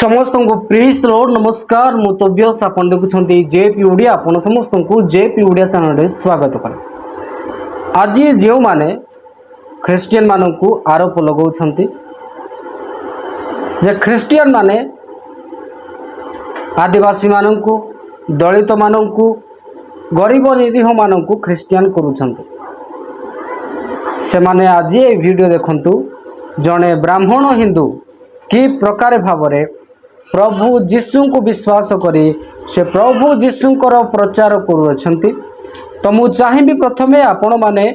समस्त को please Lord नमस्कार मुतव्यस आपन देखुछंती जेपी ओडिया आपन समस्त को जेपी ओडिया चैनल रे स्वागत कर। आज जो माने ख्रिस्टियन मानन को आरोप लगाउछंती जे ख्रिस्टियन माने आदिवासी मानन को दलित मानन को गरीब निरीह मानन को ख्रिस्टियन करूछंती से माने आज ये वीडियो देखंतु जने ब्राह्मण हिंदू कि प्रकार भावरे प्रभु जीशु को विश्वास करी से प्रभु जीशुंकर प्रचार करुछंती। तो मु चाहिबी प्रथमे आपण माने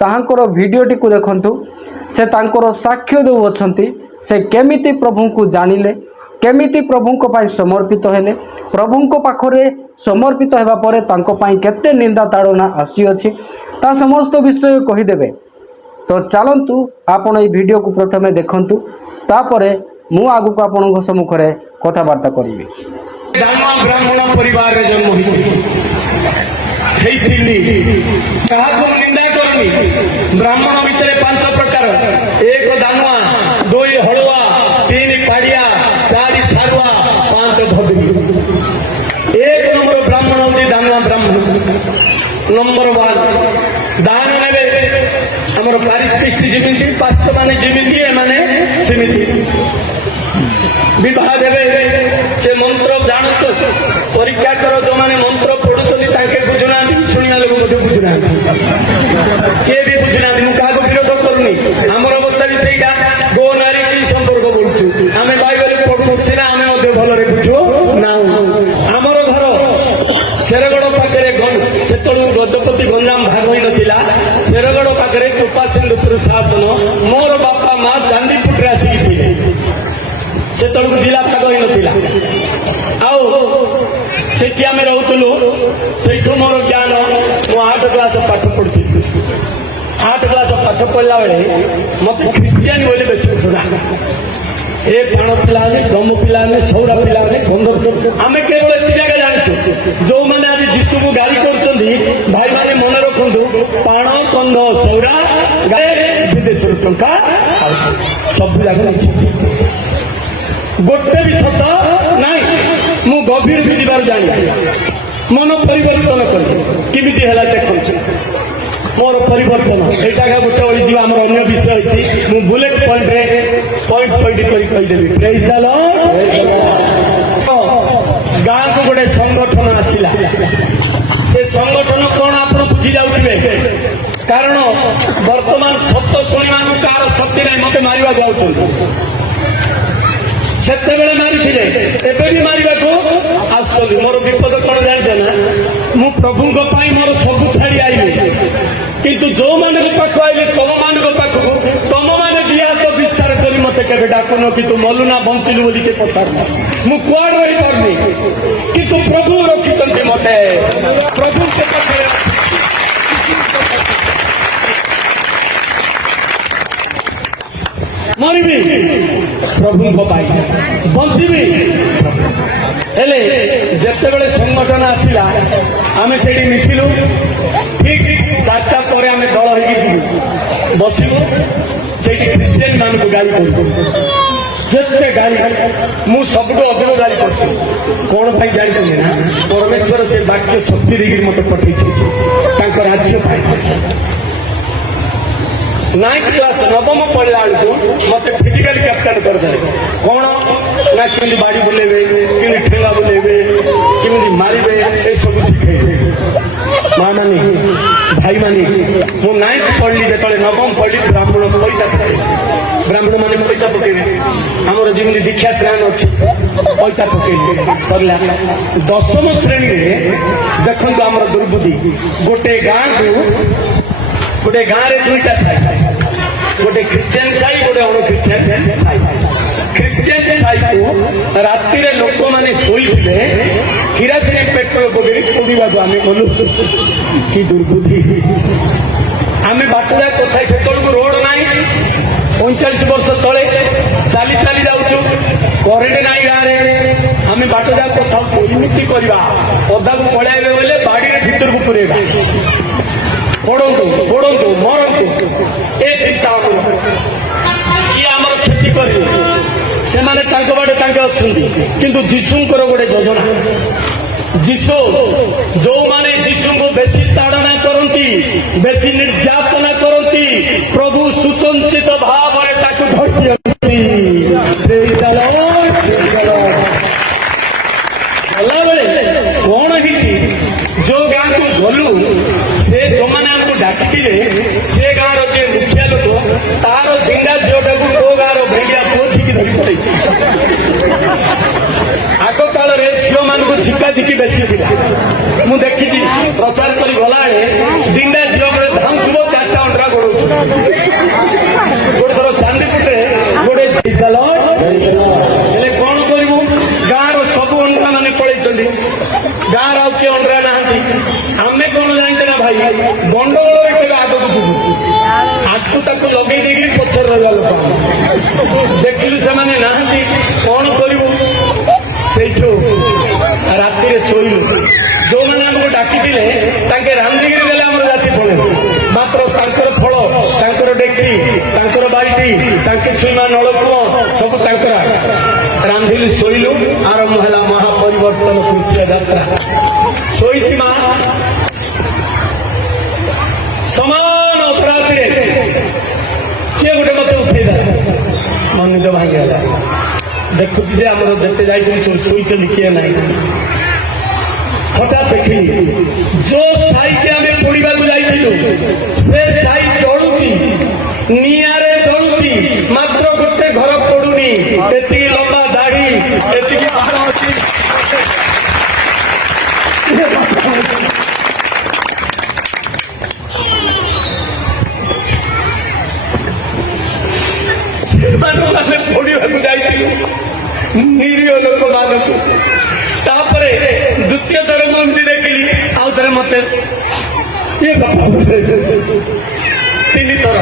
ताहांकर वीडियोटी को देखंतु से तांकर साक्ष्य देउछंती से केमिति प्रभु को जानिले केमिति प्रभु को पाई समर्पित हेले प्रभु को पाखरे समर्पित हेबा परे तांको पाई केते निंदा ताड़ना आसी अछि ता समस्त विषय कहि देबे। तो चलतु आपण ये वीडियो को प्रथमे देखंतु तापरे मु आगु को आपण सम्मुख रे कथबार्ता करी। ब्राह्मण परिवार रे जन्म हेइथिली काहाको निंदा करनी। ब्राह्मण भितरे 5 प्रकार 1 दानुआ 2 हळुआ 3 पाडिया 4 सारुआ 5 भगरी। 1 नंबर ब्राह्मण होती दानुआ ब्राह्मण। नंबर 1 दान नेबे हमर पारिस्थिति जेमिति पास्त माने जेमिति ए माने सेमिति विवाह देवे से मंत्र जानत परीक्षा कर जो माने मंत्र पढ़ुछली ताके बुझुना सुनिया लोग मते बुझुना के भी बुझुना मु काको विरोध करूनी। हमर अवस्था भी सेटा गो नारी की संपर्क बोलछु हमें बाइबल पढ़ुछि ना हमें मते भलो रे बुझो ना। हमर घर शेरगड़ पाखरे सेतळु गजपति गंजाम भाग होई नथिला। शेरगड़ पाखरे कृपा सिंधु प्रशासन मोर बापा मां चांदीपुर आसी थिले से तलू जिला भाग होई नथिला। सेठी आम रोलु से मोर ज्ञान मु 8 क्लास पाठ पढ़ी 8 क्लास पाठ पढ़ला बेले मत ख्रिस्टियान बोले बेस घृणा ए प्राण पिला गम पिला सौरा पिला गंध आम केवल एति जगह जानछु जो मैंने आज जीशु को गाली कर भाई माने मन रखु पाण कंध सौरा विदेश टंका सब जगह गोटे भी सत नाई मु गभीर भी जीवार जानी मन परिवर्तन करी देखु मोर परिवर्तन यहाँ गोटे ओडी जीवा आम अन्य विषय अच्छी मु बुलेट पॉइंट कहीदेवी प्रेज द लॉर्ड। गाँ को गोटे संगठन आसला से संगठन कौन आप बुझी जाऊे कारण वर्तमान सत्य शुणा कार शक्ति ना मत मार जाऊँ सेते मारी मारे आसुच्च मोर विपद कौन जाने ना मु प्रभु मोर सब छाड़ी आईली किंतु जो मान पाख आईली तुम मान पाख तुम मैंने दिया हाथ विस्तार कर मत के डाकुन कि तू मलु ना बंचिलु बोली के पचार मु कुआड़ रही पारनी किंतु प्रभु रखिंट मत प्रभु के पाखे मरबी प्रभु बंचबी हेले जिते बड़े संगठन आसला आम से मिसिलु ठीक 4टा पर आम दल हो बसलु से ख्रिस्टियन मान को गाली करते गाली मु सब अधिक गाली कर कौन जानी ना परमेश्वर से वाक्य शक्ति देकर मत पठे राज्य 9th क्लास 9म पढ़ला मत फिजिकल कैप्टन करदे कौन ना कि बाड़ी बुलेबे कि ठेला बुलेबे कि मारे ये सब शिखे माँ मानी भाई मानी मु 9th पढ़ली जो 9म पढ़ली ब्राह्मण पैसा पके ब्राह्मण मैंने पैसा पकेबे आमर जमी दीक्षा स्नान अच्छी पैसा पकेबे सरला 10म श्रेणी देखु आम दुर्बुद्धि गोटे गाँ को गोटे गाँव में 2टा साई गोटे ख्रिस्टियन साई गोटे अण ख्रिस्टियन साई। ख्रिस्टियन साई को राति लोक मैंने शोई किरासिन पेट्रोल पकड़ पोड़ा को आम गलु कि दुर्बुद्धि आम बाटजा कथा से रोड ना 45 वर्ष तले चली चली जाऊँ करेन्ट ना गाँव आम बाटजा कथा केमती करवा पदा को पलैबे बोले बाड़ी भितर को पुरेगा पड़ू मरतु ए चिंता किए आम क्षति कर ସେମାନେ ତାଙ୍କ ବାଟେ ତାଙ୍କେ ଅଛନ୍ତି କିନ୍ତୁ ଯୀଶୁଙ୍କର ଗୋଟେ ଯୋଜନା। ଯୀଶୁ ଯୋଉମାନେ ଯୀଶୁଙ୍କୁ ବେଶୀ ତାଡ଼ନା କରନ୍ତି, ବେଶୀ ନିର୍ଯାତନା କରନ୍ତି, ପ୍ରଭୁ ସୁସଞ୍ଚିତ ଭାବରେ ତାକୁ ଧରି ଦିଅନ୍ତି। ଗଲାବେଳେ କଣ ହେଇଛି, ଯୋଉ ଗାଁକୁ ଗଲୁ ସେ ଯୋଉମାନେ ଆମକୁ ଡାକିଥିଲେ ସେ ଗାଁର ଯିଏ ମୁଖିଆ ଲୋକ ତାର ଡିଙ୍ଗା ଝିଅଟାକୁ ମୋ ଗାଁର ଭେଣ୍ଡିଆ ପୋଛିକି ଧରି ପଳେଇଛି। ଆଗ କାଳରେ ଝିଅମାନଙ୍କୁ ଝିକାଝିକି ବେଶୀ ଥିଲା। ମୁଁ ଦେଖିଛି ପ୍ରଚାର କରି ଗଲାବେଳେ ଡିଙ୍ଗା ଝିଅ ଗୋଟେ ଧାଉଁଥିବ, 4ଟା ଅଣ୍ଡରା ଗୋଡଉଥିବ। ଗୋଟେ ଥର ଚାନ୍ଦିପୁରରେ ଗୋଟେ ଝିକାଲ ହେଲେ କଣ କରିବୁ, ଗାଁର ସବୁ ଅଣ୍ଡରା ମାନେ ପଳେଇଛନ୍ତି, ଗାଁର ଆଉ କିଏ ଅଣ୍ଡରା ନାହାନ୍ତି। ଆମେ କଣ ଜାଣିଛେ ନା ଭାଇ, ଗଣ୍ଡଗୋଳରେ କେବେ ଆଗକୁ ଯିବୁ, ଆଗକୁ ତାକୁ ଲଗେଇ ଦେଇକି ପଛରେ ରହିବା ଲୋକ। ଦେଖିଲୁ ସେମାନେ ନାହାନ୍ତି, କଣ କରିବୁ, ସେଇଠୁ ରାତିରେ ଶୋଇଲୁ। ଯୋଉମାନେ ଆମକୁ ଡାକିଥିଲେ ତାଙ୍କେ ରାନ୍ଧିକିରି ଦେଲେ ଆମର ରାତି ପଳେଇବ, ମାତ୍ର ତାଙ୍କର ଫଳ, ତାଙ୍କର ଡେକ୍ଚି, ତାଙ୍କର ବାଲ୍ଟି, ତାଙ୍କେ ଛୁଇଁବା ନଳକୂଅ ସବୁ ତାଙ୍କର। ରାନ୍ଧିଲୁ, ଶୋଇଲୁ, ଆରମ୍ଭ ହେଲା ମହାପରିବର୍ତ୍ତନ କୃଷି ଯାତ୍ରା। ଶୋଇଛି ମା, ସମାନ ଅପରାଧୀରେ କିଏ ଗୋଟେ ମତେ ଉଠେଇଦେଲା, ମନିଦ ଭାଙ୍ଗିଗଲା। ଦେଖୁଛି ଯେ ଆମର ଯେତେ ଯାଇଥିଲି ସବୁ ଶୋଇଛନ୍ତି, କିଏ ନାହିଁ। ହଠାତ୍ ଦେଖିଲି ଯୋଉ ସାଇକି ଆମେ ପୋଡ଼ିବାକୁ ଯାଇଥିଲୁ ସେ ସାଇ ଜଳୁଛି, ନିଆଁରେ ଜଳୁଛି, ମାତ୍ର ଗୋଟେ ଘର ପଡୁନି। ଏତିକି ଲମ୍ବା ଦାଢି, ଏତିକି ବାହାର ଅଛି। ସେମାନଙ୍କୁ ଆମେ ପୋଡ଼ିବାକୁ ଯାଇଥିଲୁ, ନିରୀହ ଲୋକମାନଙ୍କୁ। ତାପରେ ଦ୍ୱିତୀୟ ଥର ମୁଁ ଏମିତି ଦେଖିଲି, ଆଉ ଥରେ ମତେ 3 ଥର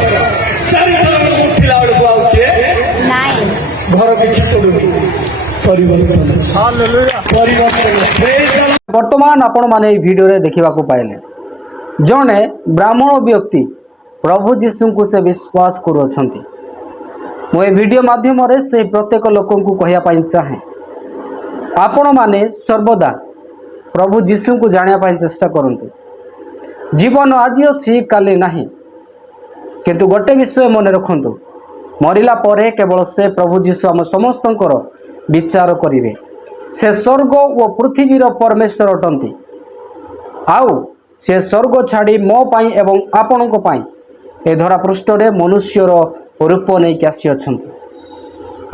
4 ଥର ଉଠିଲା ବେଳକୁ ଆଉ ସିଏ ଘର କିଛି ପଡୁନି। ବର୍ତ୍ତମାନ ଆପଣମାନେ ଏହି ଭିଡ଼ିଓରେ ଦେଖିବାକୁ ପାଇଲେ ଜଣେ ବ୍ରାହ୍ମଣ ବ୍ୟକ୍ତି ପ୍ରଭୁ ଯୀଶୁଙ୍କୁ ସେ ବିଶ୍ୱାସ କରୁଅଛନ୍ତି। ମୁଁ ଏ ଭିଡ଼ିଓ ମାଧ୍ୟମରେ ସେହି ପ୍ରତ୍ୟେକ ଲୋକଙ୍କୁ କହିବା ପାଇଁ ଚାହେଁ, ଆପଣମାନେ ସର୍ବଦା ପ୍ରଭୁ ଯୀଶୁଙ୍କୁ ଜାଣିବା ପାଇଁ ଚେଷ୍ଟା କରନ୍ତୁ। ଜୀବନ ଆଜି ଅଛି, କାଲି ନାହିଁ। କିନ୍ତୁ ଗୋଟେ ବିଷୟ ମନେ ରଖନ୍ତୁ, ମରିଲା ପରେ କେବଳ ସେ ପ୍ରଭୁ ଯୀଶୁ ଆମ ସମସ୍ତଙ୍କର ବିଚାର କରିବେ। ସେ ସ୍ୱର୍ଗ ଓ ପୃଥିବୀର ପରମେଶ୍ୱର ଅଟନ୍ତି। ଆଉ ସେ ସ୍ୱର୍ଗ ଛାଡ଼ି ମୋ ପାଇଁ ଏବଂ ଆପଣଙ୍କ ପାଇଁ ଏ ଧରା ପୃଷ୍ଠରେ ମନୁଷ୍ୟର ରୂପ ନେଇକି ଆସିଅଛନ୍ତି।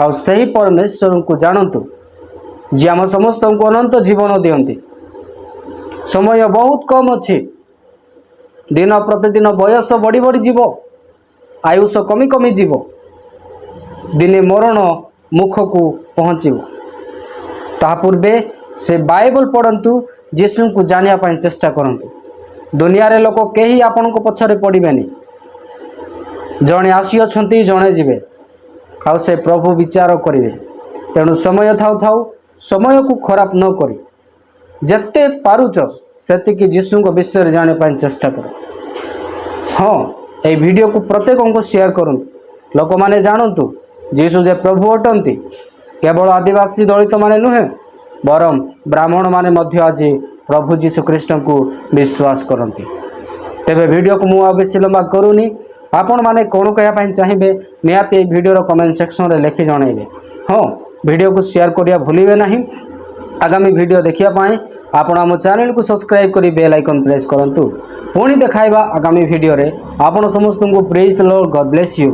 ଆଉ ସେହି ପରମେଶ୍ୱରଙ୍କୁ ଜାଣନ୍ତୁ, ଯିଏ ଆମ ସମସ୍ତଙ୍କୁ ଅନନ୍ତ ଜୀବନ ଦିଅନ୍ତି। ସମୟ ବହୁତ କମ୍ ଅଛି। ଦିନ ପ୍ରତିଦିନ ବୟସ ବଢ଼ି ବଢ଼ି ଯିବ, ଆୟୁଷ କମି କମି ଯିବ, ଦିନେ ମରଣ ମୁଖକୁ ପହଞ୍ଚିବ। ତାହା ପୂର୍ବେ ସେ ବାଇବଲ ପଢ଼ନ୍ତୁ, ଯୀଶୁଙ୍କୁ ଜାଣିବା ପାଇଁ ଚେଷ୍ଟା କରନ୍ତୁ। ଦୁନିଆରେ ଲୋକ କେହି ଆପଣଙ୍କ ପଛରେ ପଡ଼ିବେନି। ଜଣେ ଆସିଅଛନ୍ତି, ଜଣେ ଯିବେ, ଆଉ ସେ ପ୍ରଭୁ ବିଚାର କରିବେ। ତେଣୁ ସମୟ ଥାଉ ଥାଉ ସମୟକୁ ଖରାପ ନ କରି ଯେତେ ପାରୁଛ ସେତିକି ଯୀଶୁଙ୍କ ବିଷୟରେ ଜାଣିବା ପାଇଁ ଚେଷ୍ଟା କର। ହଁ, এই ଭିଡ଼ିଓକୁ ପ୍ରତ୍ୟେକଙ୍କୁ ସେୟାର କରନ୍ତୁ। ଲୋକମାନେ ଜାଣନ୍ତୁ ଯୀଶୁ ଯେ ପ୍ରଭୁ ଅଟନ୍ତି। କେବଳ ଆଦିବାସୀ ଦଳିତମାନେ ନୁହେଁ, ବରଂ ବ୍ରାହ୍ମଣମାନେ ମଧ୍ୟ ଆଜି ପ୍ରଭୁ ଯୀଶୁ ଖ୍ରୀଷ୍ଟଙ୍କୁ ବିଶ୍ୱାସ କରନ୍ତି। ତେବେ ଭିଡ଼ିଓକୁ ମୁଁ ଆଉ ବେଶୀ ଲମ୍ବା କରୁନି। ଆପଣମାନେ କ'ଣ କହିବା ପାଇଁ ଚାହିଁବେ ନିହାତି ଏହି ଭିଡ଼ିଓର କମେଣ୍ଟ ସେକ୍ସନରେ ଲେଖି ଜଣାଇବେ। ହଁ, ଭିଡ଼ିଓକୁ ସେୟାର କରିବା ଭୁଲିବେ ନାହିଁ। ଆଗାମୀ ଭିଡ଼ିଓ ଦେଖିବା ପାଇଁ ଆପଣ ଆମ ଚ୍ୟାନେଲକୁ ସବସ୍କ୍ରାଇବ୍ କରି ବେଲ୍ ଆଇକନ୍ ପ୍ରେସ୍ କରନ୍ତୁ। ପୁଣି ଦେଖାଇବା ଆଗାମୀ ଭିଡ଼ିଓରେ। ଆପଣ ସମସ୍ତଙ୍କୁ ପ୍ରେଜ୍ ଦ ଲର୍ଡ, ଗଡ୍ ବ୍ଲେସ୍ ୟୁ।